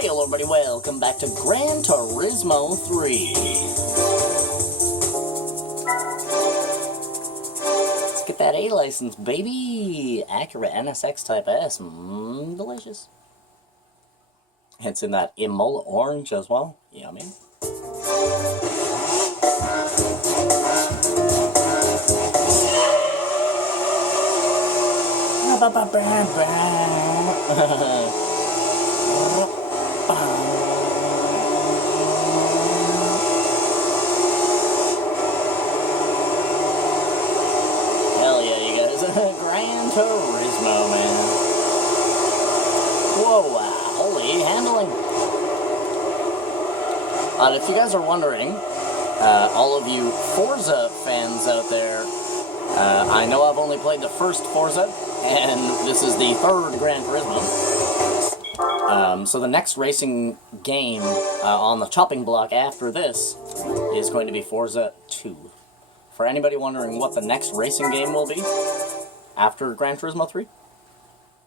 Hey, hello everybody, welcome back to Gran Turismo 3. Let's get that A license, baby! Accurate NSX Type S, delicious. It's in that Imola orange as well, yummy. Hell yeah, you guys. Gran Turismo, man. Whoa, wow. Holy handling. If you guys are wondering, all of you Forza fans out there, I know I've only played the first Forza, and this is the third Gran Turismo. So the next racing game on the chopping block after this is going to be Forza 2. For anybody wondering what the next racing game will be after Gran Turismo 3,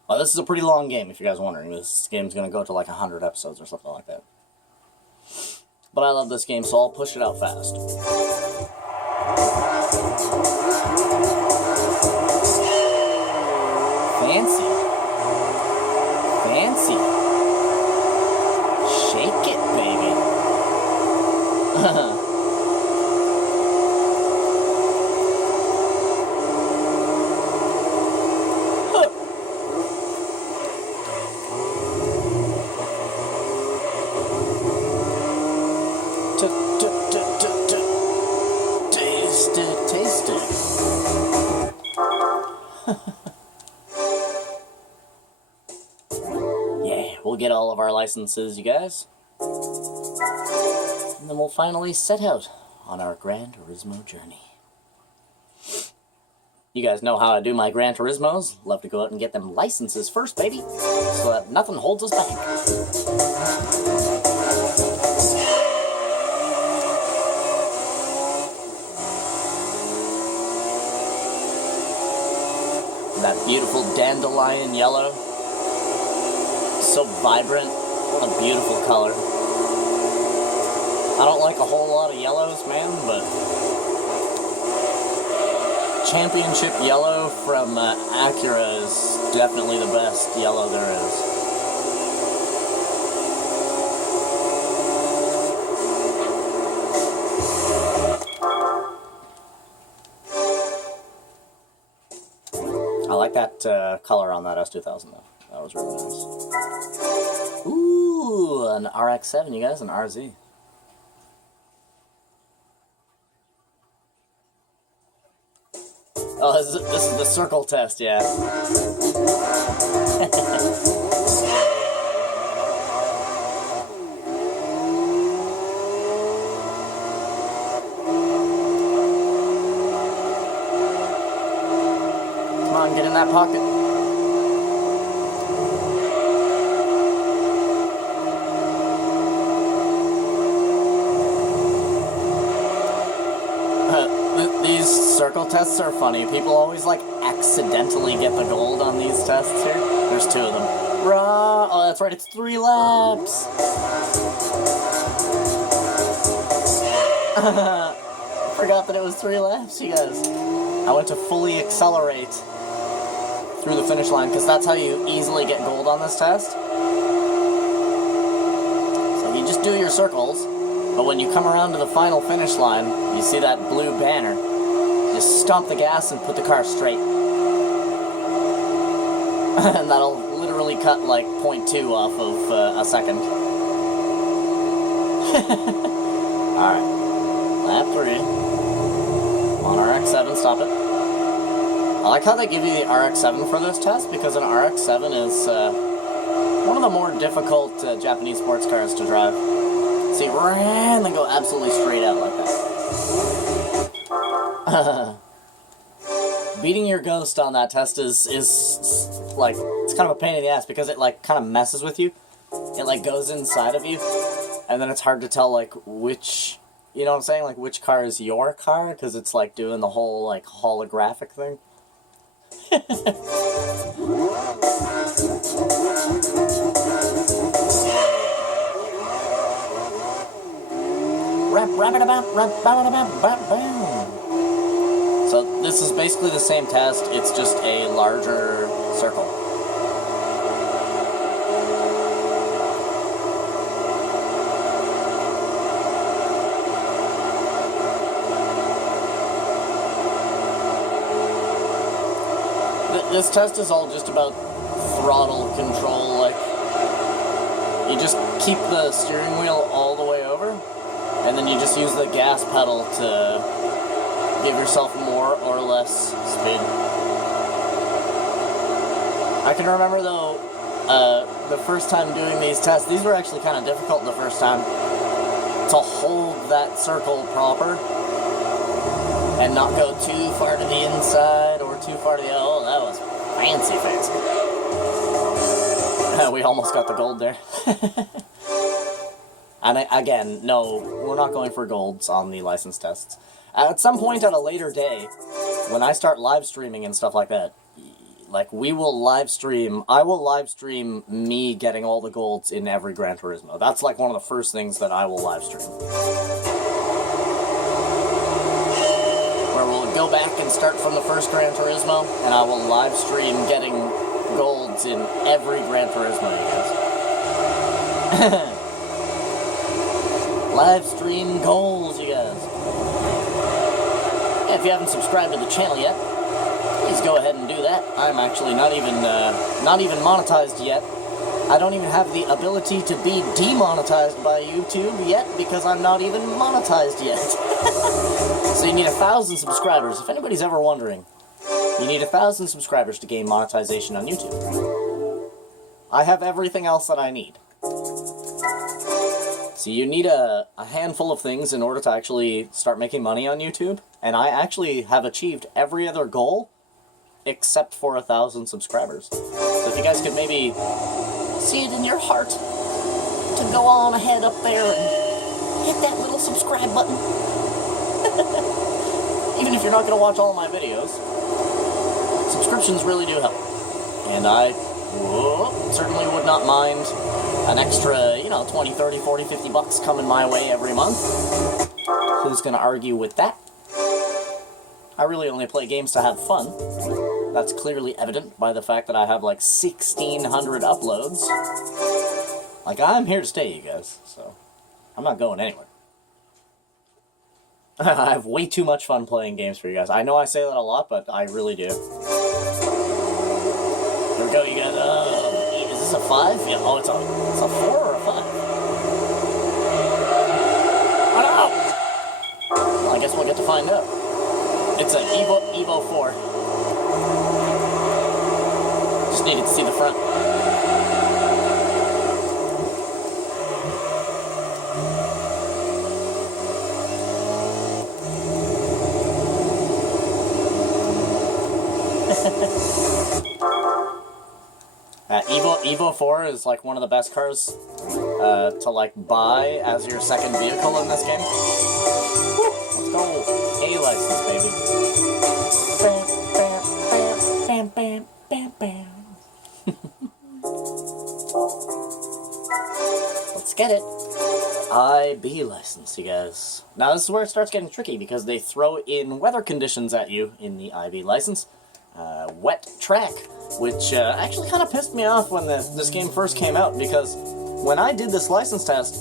well, this is a pretty long game if you guys are wondering. This game's going to go to like 100 episodes or something like that. But I love this game, so I'll push it out fast. Fancy. Fancy. Shake it, baby. Taste it, taste it. Yeah, we'll get all of our licenses, you guys. And then we'll finally set out on our Gran Turismo journey. You guys know how I do my Gran Turismos. Love to go out and get them licenses first, baby, so that nothing holds us back. That beautiful dandelion yellow. So vibrant. What a beautiful color. I don't like a whole lot of yellows, man, but championship yellow from Acura is definitely the best yellow there is. I like that color on that S2000 though. That was really nice. Ooh, an RX-7, you guys, an RZ. Oh, this is the circle test, yeah. Come on, get in that pocket. These circle tests are funny. People always, like, accidentally get the gold on these tests here. There's 2 of them. Oh, that's right, it's 3 laps! Forgot that it was 3 laps, you guys. I went to fully accelerate through the finish line, because that's how you easily get gold on this test. So you just do your circles, but when you come around to the final finish line, you see that blue banner. Just stomp the gas and put the car straight. And that'll literally cut like 0.2 off of a second. Alright. Lap 3. On RX-7, stop it. I like how they give you the RX-7 for this test, because an RX-7 is one of the more difficult Japanese sports cars to drive. See, and then go absolutely straight out like that. Beating your ghost on that test is like, it's kind of a pain in the ass because it like kind of messes with you. It like goes inside of you, and then it's hard to tell like which, you know what I'm saying, like which car is your car, because it's like doing the whole like holographic thing. So this is basically the same test, it's just a larger circle. This test is all just about throttle control, like, you just keep the steering wheel all the way over, and then you just use the gas pedal to give yourself more or less speed. I can remember, though, the first time doing these tests, these were actually kind of difficult the first time, to hold that circle proper, and not go too far to the inside, or too far to the, oh, that was fancy. We almost got the gold there. And again, no, we're not going for golds on the license tests. At some point at a later day, when I start live streaming and stuff like that, like, I will live stream me getting all the golds in every Gran Turismo. That's like one of the first things that I will live stream. Where we'll go back and start from the first Gran Turismo, and I will live stream getting golds in every Gran Turismo, you guys. Live stream goals, you guys. Yeah, if you haven't subscribed to the channel yet, please go ahead and do that. I'm actually not even monetized yet. I don't even have the ability to be demonetized by YouTube yet, because I'm not even monetized yet. So you need 1,000 subscribers. If anybody's ever wondering, you need 1,000 subscribers to gain monetization on YouTube. I have everything else that I need. So you need a handful of things in order to actually start making money on YouTube, and I actually have achieved every other goal except for 1,000 subscribers. So if you guys could maybe see it in your heart to go on ahead up there and hit that little subscribe button. Even if you're not going to watch all of my videos, subscriptions really do help. And I certainly would not mind an extra, 20, 30, 40, 50 bucks coming my way every month. Who's going to argue with that? I really only play games to have fun. That's clearly evident by the fact that I have like 1,600 uploads. Like, I'm here to stay, you guys, so I'm not going anywhere. I have way too much fun playing games for you guys. I know I say that a lot, but I really do. Here we go, you guys. Is this a 5? Yeah, oh, it's a 4 or a 5? Oh, no! Well, I guess we'll get to find out. It's an Evo 4. Just needed to see the front. Evo 4 is like one of the best cars to like buy as your second vehicle in this game. Woo! Let's go! A license, baby. Bam, bam, bam, bam, bam, bam. Let's get it. IB license, you guys. Now this is where it starts getting tricky, because they throw in weather conditions at you in the IB license. Wet track, which actually kind of pissed me off when this game first came out, because when I did this license test,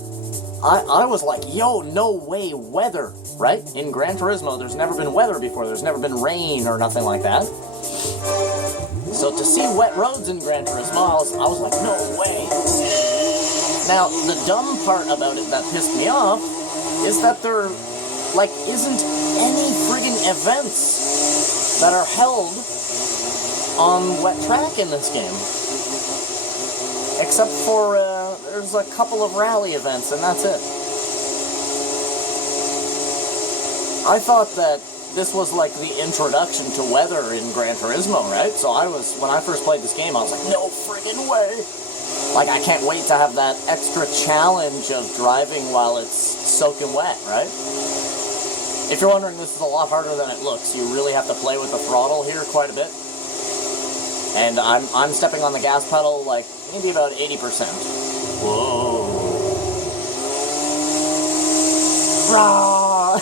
I was like, yo, no way, weather, right? In Gran Turismo, there's never been weather before. There's never been rain or nothing like that. So to see wet roads in Gran Turismo, I was like, no way. Now, the dumb part about it that pissed me off is that there, like, isn't any friggin' events that are held on wet track in this game. Except for, there's a couple of rally events, and that's it. I thought that this was like the introduction to weather in Gran Turismo, right? So when I first played this game, I was like, no friggin' way! Like, I can't wait to have that extra challenge of driving while it's soaking wet, right? If you're wondering, this is a lot harder than it looks. You really have to play with the throttle here quite a bit. And I'm stepping on the gas pedal, like, maybe about 80%. Whoa. Rah!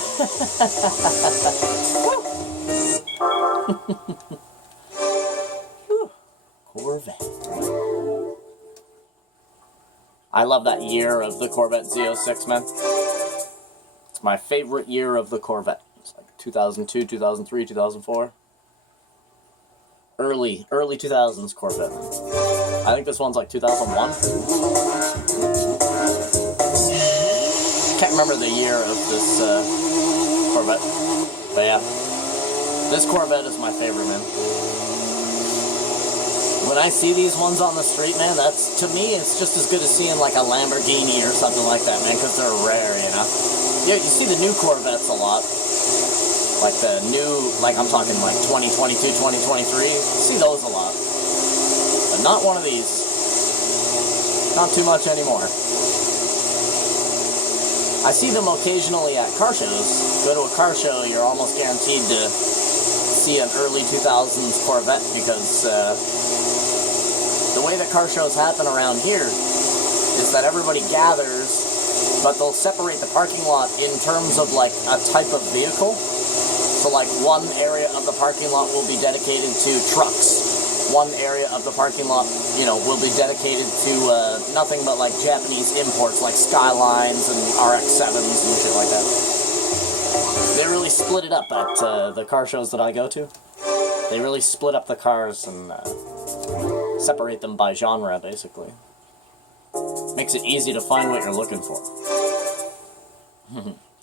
Corvette. I love that year of the Corvette Z06, man. It's my favorite year of the Corvette. It's like 2002, 2003, 2004. Early 2000s Corvette. I think this one's like 2001. Can't remember the year of this Corvette. But yeah, this Corvette is my favorite, man. When I see these ones on the street, man, that's, to me, it's just as good as seeing like a Lamborghini or something like that, man, because they're rare, you know? Yeah, you see the new Corvettes a lot. Like the new, like I'm talking like 2022, 2023. See those a lot. But not one of these. Not too much anymore. I see them occasionally at car shows. Go to a car show, you're almost guaranteed to see an early 2000s Corvette because the way that car shows happen around here is that everybody gathers, but they'll separate the parking lot in terms of like a type of vehicle. So like one area of the parking lot will be dedicated to trucks. One area of the parking lot, you know, will be dedicated to nothing but like Japanese imports, like Skylines and RX-7s and shit like that. They really split it up at the car shows that I go to. They really split up the cars and separate them by genre, basically. Makes it easy to find what you're looking for.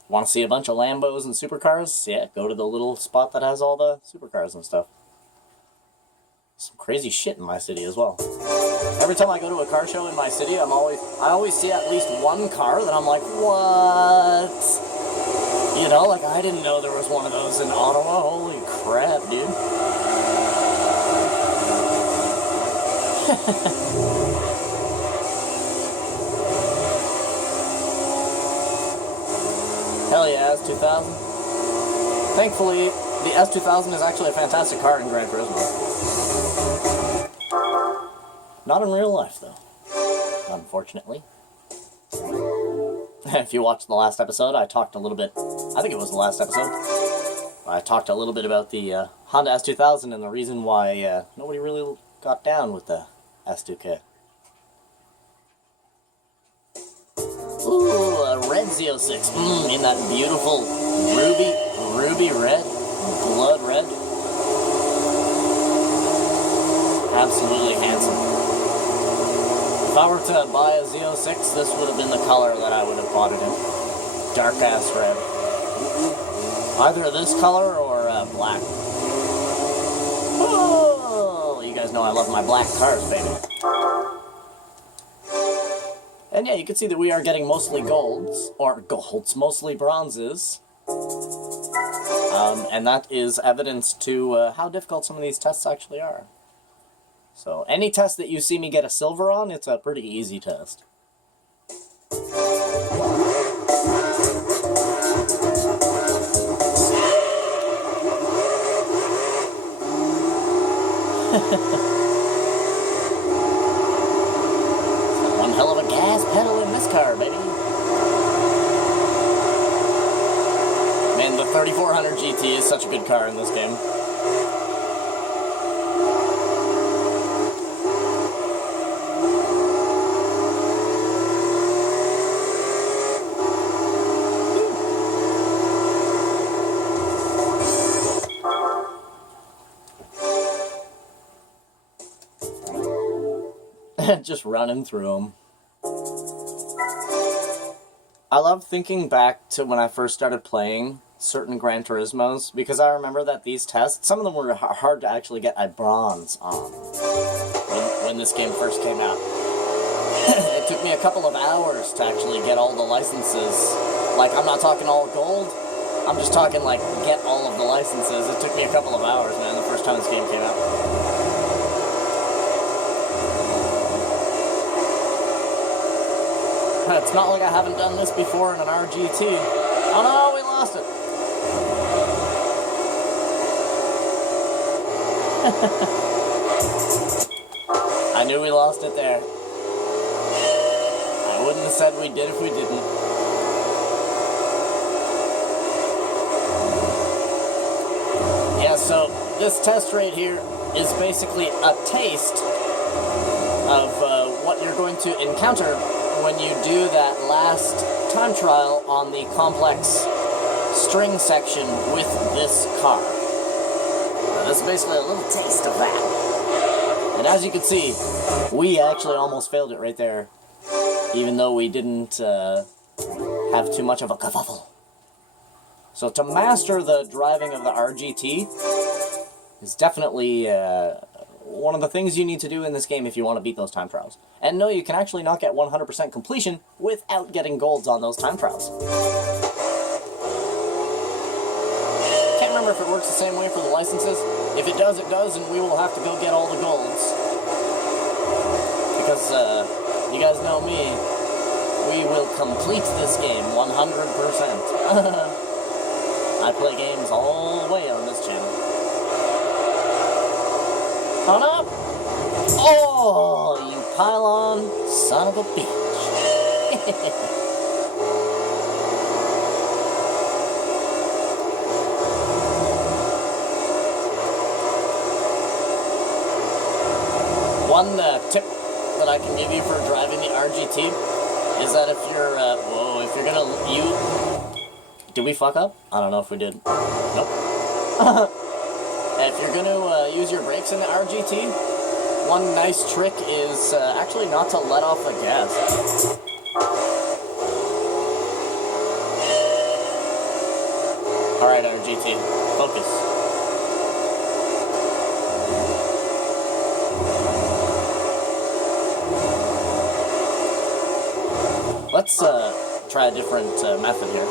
Want to see a bunch of Lambos and supercars? Yeah, go to the little spot that has all the supercars and stuff. Some crazy shit in my city as well. Every time I go to a car show in my city, I always see at least one car that I'm like, what? You know, like I didn't know there was one of those in Ottawa. Holy crap, dude. Hell yeah, S2000. Thankfully, the S2000 is actually a fantastic car in Gran Turismo. Not in real life, though. Unfortunately. If you watched the last episode, I talked a little bit... I think it was the last episode. I talked a little bit about the Honda S2000 and the reason why nobody really got down with the S2K. Ooh, a red Z06. In that beautiful ruby red, blood red. Absolutely handsome. If I were to buy a Z06, this would have been the color that I would have bought it in. Dark ass red. Either this color or black. Oh, you guys know I love my black cars, baby. And yeah, you can see that we are getting mostly mostly bronzes. And that is evidence to how difficult some of these tests actually are. So, any test that you see me get a silver on, it's a pretty easy test. One hell of a gas pedal in this car, baby. Man, the 3400 GT is such a good car in this game. Just running through them. I love thinking back to when I first started playing certain Gran Turismos, because I remember that these tests, some of them were hard to actually get a bronze on when this game first came out. It took me a couple of hours to actually get all the licenses. Like, I'm not talking all gold, I'm just talking like get all of the licenses. It took me a couple of hours, man, the first time this game came out. It's not like I haven't done this before in an RGT. Oh no, we lost it. I knew we lost it there. I wouldn't have said we did if we didn't. So this test right here is basically a taste of what you're going to encounter when you do that last time trial on the complex string section with this car. This is basically a little taste of that. And as you can see, we actually almost failed it right there, even though we didn't have too much of a kerfuffle. So to master the driving of the RGT is definitely one of the things you need to do in this game if you want to beat those time trials. And no, you can actually not get 100% completion without getting golds on those time trials. Can't remember if it works the same way for the licenses. If it does, and we will have to go get all the golds. Because, you guys know me, we will complete this game 100%. I play games all the way on this channel. On up! Oh, you pylon son of a bitch. One tip that I can give you for driving the RGT is that if you're, if you're gonna, did we fuck up? I don't know if we did. Nope. If you're gonna use your brakes in the RGT, one nice trick is actually not to let off the gas. Alright, RGT, focus. Let's try a different method here.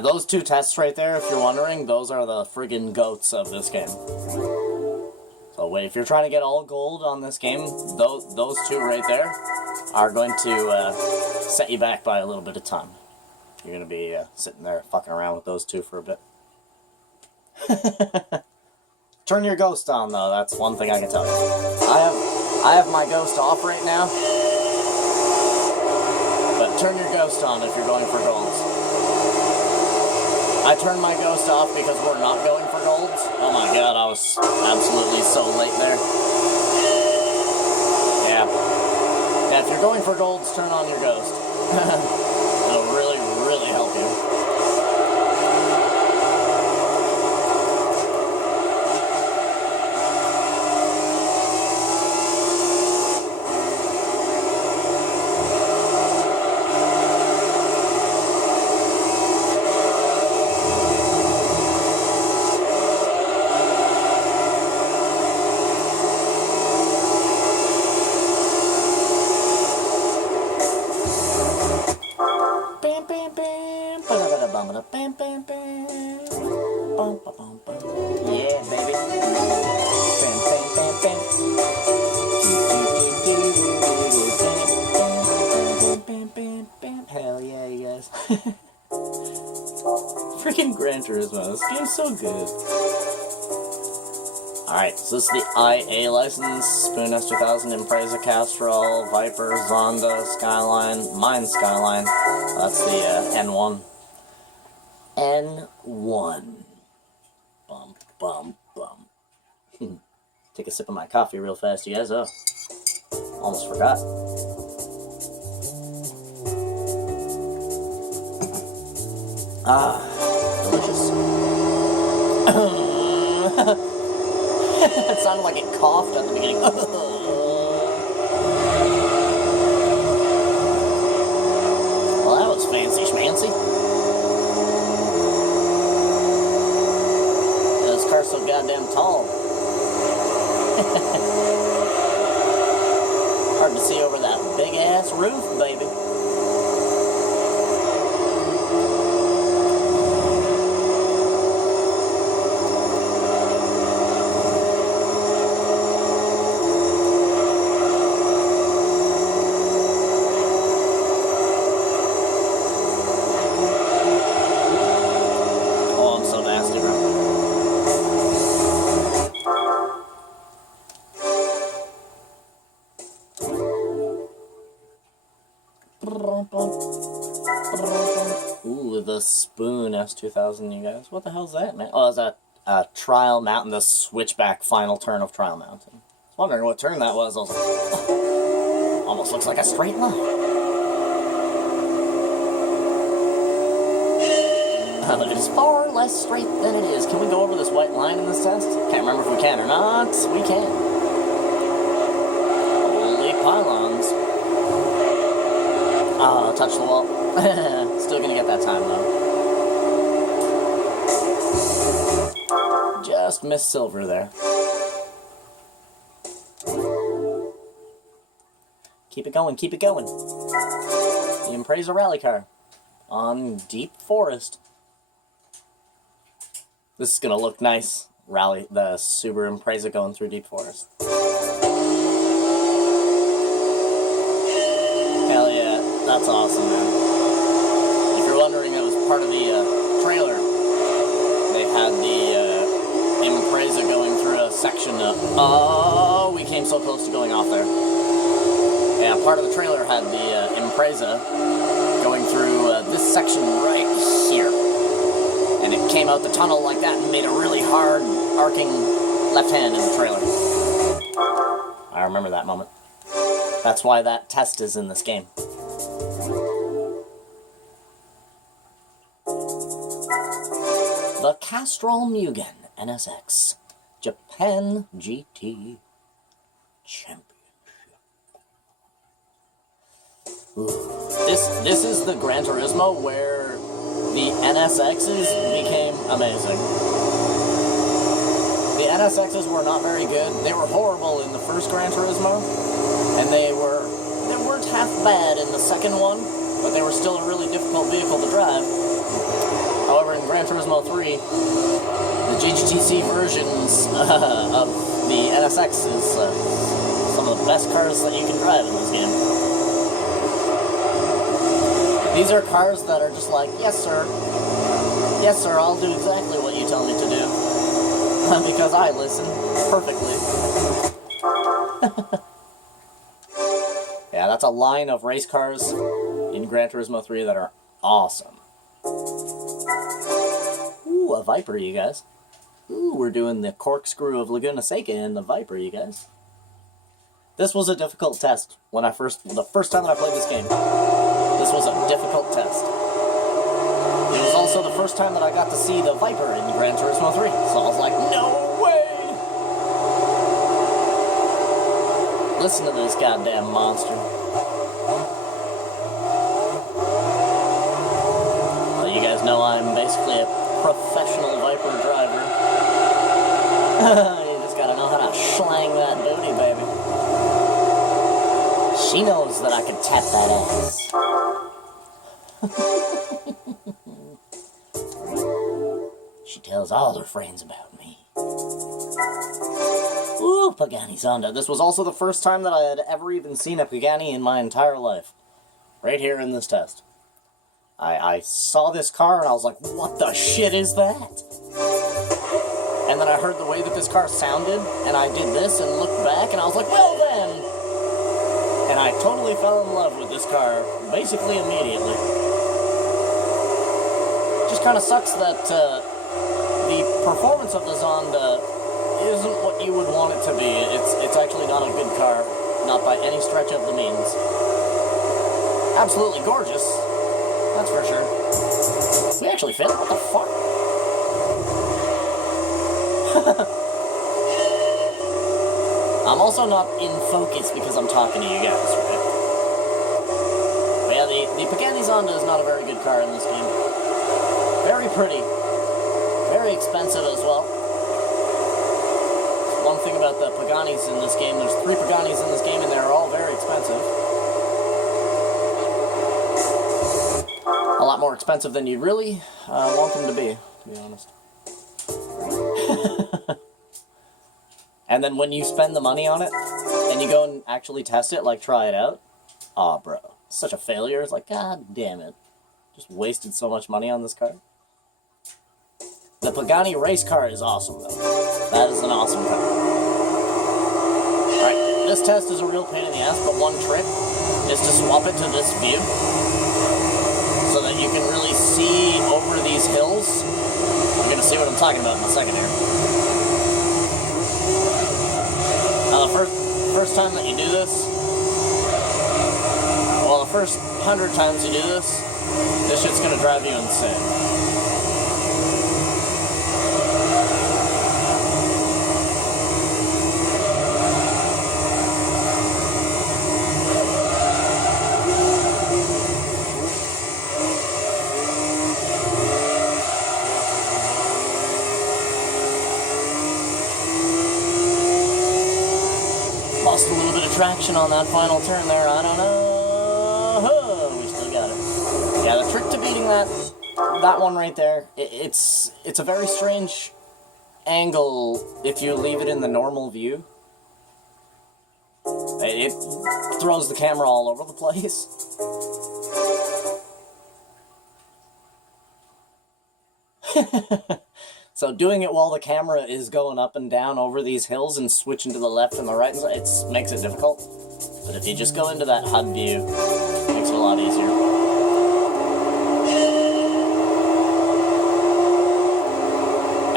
Those two tests right there, if you're wondering, those are the friggin' goats of this game. So wait, if you're trying to get all gold on this game, those two right there are going to set you back by a little bit of time. You're going to be sitting there fucking around with those two for a bit. Turn your ghost on, though. That's one thing I can tell you. I have my ghost off right now. But turn your ghost on if you're going for golds. I turned my ghost off because we're not going for golds. Oh my god, I was absolutely so late there. Yeah. Yeah, if you're going for golds, turn on your ghost. It'll really, really help you. Yeah, baby. Hell yeah, you guys. Freaking Gran Turismo. This game's so good. Alright, so this is the IA license, Spoon S2000, Impreza, Castrol, Viper, Zonda, Skyline, mine Skyline. That's the N1. N1. Bum, bum, bum. Take a sip of my coffee real fast, you guys. Oh, almost forgot. Ah, delicious. It sounded like it coughed at the beginning. Well, that was fancy schmancy. Yeah, this car's so goddamn tall. Hard to see over that big ass roof, baby. Ooh, the Spoon S2000, you guys. What the hell's that, man? Oh, it's a Trial Mountain, the switchback final turn of Trial Mountain. I was wondering what turn that was. I was like, oh, almost looks like a straight line. But it is far less straight than it is. Can we go over this white line in this test? Can't remember if we can or not. We can. Holy pylons. Ah, touch the wall. Still gonna get that time, though. Just missed silver there. Keep it going, keep it going. The Impreza rally car on Deep Forest. This is gonna look nice. Rally, the Subaru Impreza going through Deep Forest. Hell yeah, that's awesome, man. If you're wondering, it was part of the trailer. They had the Impreza going through a section of... Oh, we came so close to going off there. Yeah, part of the trailer had the Impreza going through this section right here. And it came out the tunnel like that and made a really hard, arcing left hand in the trailer. I remember that moment. That's why that test is in this game. The Castrol Mugen NSX Japan GT Championship. Ooh. This is the Gran Turismo where the NSXs became amazing. The NSXs were not very good. They were horrible in the first Gran Turismo, and they weren't half bad in the second one, but they were still a really difficult vehicle to drive. However, in Gran Turismo 3, the GTC versions of the NSX is some of the best cars that you can drive in this game. These are cars that are just like, yes sir, I'll do exactly what you tell me to do. Because I listen perfectly. Yeah, that's a line of race cars in Gran Turismo 3 that are awesome. Ooh, a Viper, you guys. Ooh, we're doing the corkscrew of Laguna Seca in the Viper, you guys. This was a difficult test when the first time that I played this game. This was a difficult test. It was also the first time that I got to see the Viper in Gran Turismo 3, so I was like, no way! Listen to this goddamn monster. Well, you guys know I'm basically a professional Viper driver. You just gotta know how to schlang that booty, baby. She knows that I can tap that ass. She tells all her friends about me. Ooh, Pagani Zonda. This was also the first time that I had ever even seen a Pagani in my entire life. Right here in this test. I saw this car and I was like, what the shit is that? And then I heard the way that this car sounded, and I did this and looked back and I was like, well then! And I totally fell in love with this car, basically immediately. Just kind of sucks that the performance of the Zonda isn't what you would want it to be. It's actually not a good car, not by any stretch of the means. Absolutely gorgeous, that's for sure. We actually fit? What the fuck? I'm also not in focus because I'm talking to you guys, right? But yeah, the Pagani Zonda is not a very good car in this game. Very pretty. Very expensive as well. One thing about the Paganis in this game, there's 3 Paganis in this game and they're all very expensive. A lot more expensive than you'd really want them to be honest. And then when you spend the money on it, and you go and actually test it, like try it out, aw bro, such a failure. It's like, god damn it. Just wasted so much money on this car. The Pagani race car is awesome though. That is an awesome car. Alright, this test is a real pain in the ass, but one trick is to swap it to this view so that you can really see over these hills. You're going to see what I'm talking about in a second here. Now, the first time that you do this, well, the first 100 times you do this shit's going to drive you insane. Lost a little bit of traction on that final turn there, I don't know. We still got it. Yeah, the trick to beating that one right there, it's a very strange angle if you leave it in the normal view. It throws the camera all over the place. So doing it while the camera is going up and down over these hills and switching to the left and the right, it makes it difficult. But if you just go into that HUD view, it makes it a lot easier.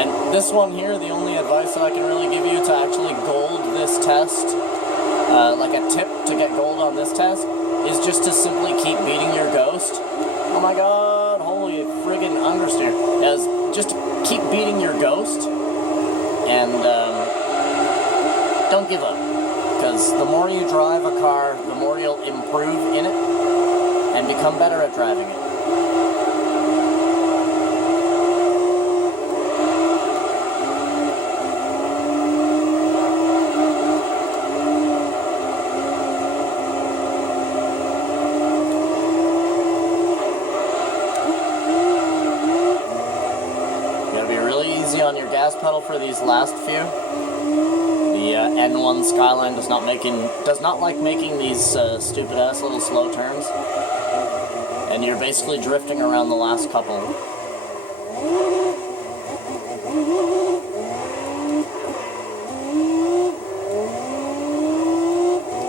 And this one here, the only advice that I can really give you to actually gold this test, like a tip to get gold on this test, is just to simply keep beating your ghost. Oh my god, holy friggin' understeer. Just to keep beating your ghost, and don't give up, because the more you drive a car, the more you'll improve in it, and become better at driving it. On your gas pedal for these last few. The N1 Skyline does not like making these stupid ass little slow turns, and you're basically drifting around the last couple.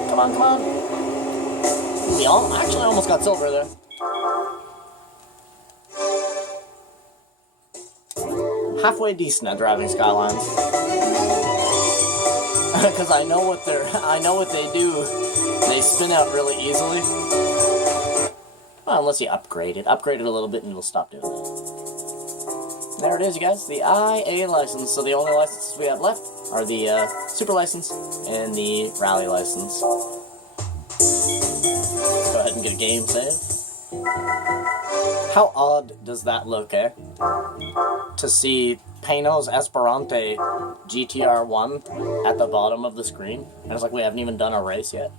Come on, come on. We actually almost got silver there. Halfway decent at driving Skylines, because I know what they do. They spin out really easily. Well, unless you upgrade it a little bit, and it'll stop doing that. There it is, you guys. The IA license. So the only licenses we have left are the Super license and the Rally license. Let's go ahead and get a game save. How odd does that look, eh? To see Pano's Esperante GTR1 at the bottom of the screen. And it's like we haven't even done a race yet.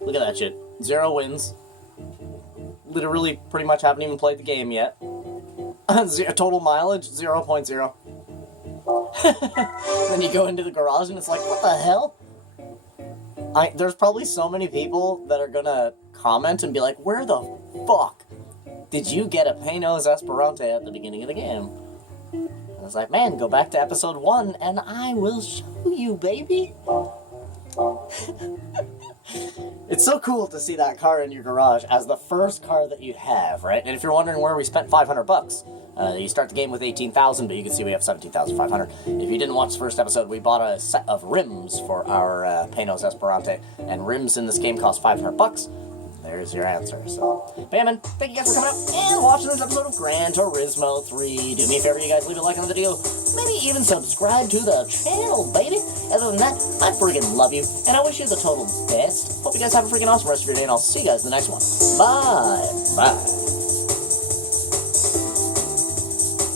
Look at that shit. 0 wins. Literally pretty much haven't even played the game yet. Total mileage, 0.0. Then you go into the garage and it's like, what the hell? There's probably so many people that are gonna comment and be like, where the fuck did you get a Pano's Esperante at the beginning of the game? And I was like, man, go back to episode 1 and I will show you, baby. It's so cool to see that car in your garage as the first car that you have, right? And if you're wondering where we spent $500, you start the game with 18,000, but you can see we have 17,500. If you didn't watch the first episode, we bought a set of rims for our Pano's Esperante, and rims in this game cost $500. There's your answer. So, but yeah, man, thank you guys for coming out and watching this episode of Gran Turismo 3. Do me a favor, you guys, leave a like on the video. Maybe even subscribe to the channel, baby. Other than that, I friggin' love you, and I wish you the total best. Hope you guys have a freaking awesome rest of your day, and I'll see you guys in the next one. Bye. Bye.